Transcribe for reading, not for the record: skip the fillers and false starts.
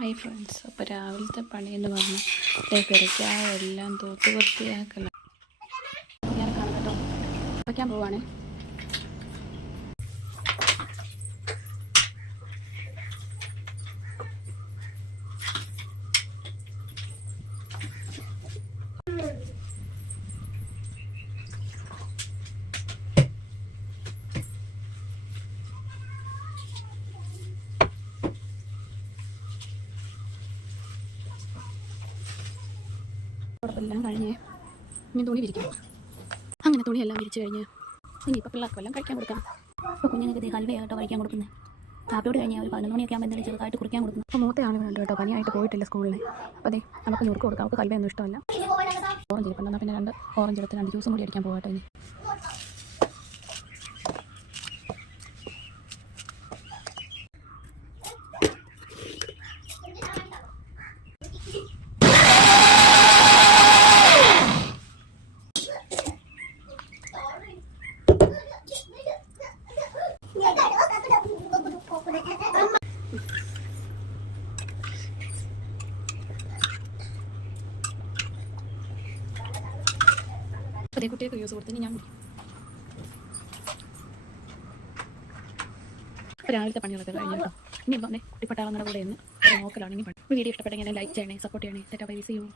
Hi friends, അപ്പോൾ രാവിലത്തെ പണിയെന്ന് പറഞ്ഞാൽ പെരയ്ക്കായെല്ലാം തൂത്ത് വൃത്തിയാക്കല. ഞാൻ കാണാം കേട്ടോ, വയ്ക്കാൻ പോവാണ്. എല്ലാം കഴിഞ്ഞ് ഇനി തുണി വിരിക്കണം. അങ്ങനെ തുണിയെല്ലാം വിരിച്ച് കഴിഞ്ഞ് ഇനിയിപ്പോൾ പിള്ളേർക്കെല്ലാം കഴിക്കാൻ കൊടുക്കാം. ഇപ്പോൾ കുഞ്ഞുങ്ങൾക്ക് ഇത് ഹൽവയായിട്ടോ കഴിക്കാൻ കൊടുക്കുന്നത്. കാപ്പിയോട് കഴിഞ്ഞാൽ ഒരു 11 മണിയൊക്കെ ആകുമ്പോൾ എന്തെങ്കിലും ചെറുതായിട്ട് കുറിക്കാൻ കൊടുക്കുന്നു. അപ്പോൾ മൂത്ത ആൾ വേണ്ട കേട്ടോ, പനിയായിട്ട് പോയിട്ടില്ല സ്കൂളിൽ. അപ്പോൾ അതെ നമുക്ക് നുറുക്ക് കൊടുക്കാം. അവർക്ക് ഹൽവയൊന്നും ഇഷ്ടമല്ല. ഓറഞ്ച് ഇരിപ്പുണ്ട്, പിന്നെ 2 ഓറഞ്ച് എടുത്ത് 2 ജ്യൂസും കൂടി അടിക്കാൻ പോകട്ടെ. ഇനി അതേ കുട്ടിയൊക്കെ യൂസ് കൊടുത്തിന് ഞാൻ രാവിലത്തെ പണികളൊക്കെ കഴിഞ്ഞു കേട്ടോ. ഇനി ഇപ്പം കുട്ടിപ്പട്ടാളങ്ങളുടെ കൂടെ ഒന്ന് നോക്കലാണെങ്കിൽ വീഡിയോ ഇഷ്ടപ്പെട്ടെങ്കിൽ ലൈക്ക് ചെയ്യണേ, സപ്പോർട്ട് ചെയ്യണേ. തെറ്റാ പൈസ ചെയ്യൂ.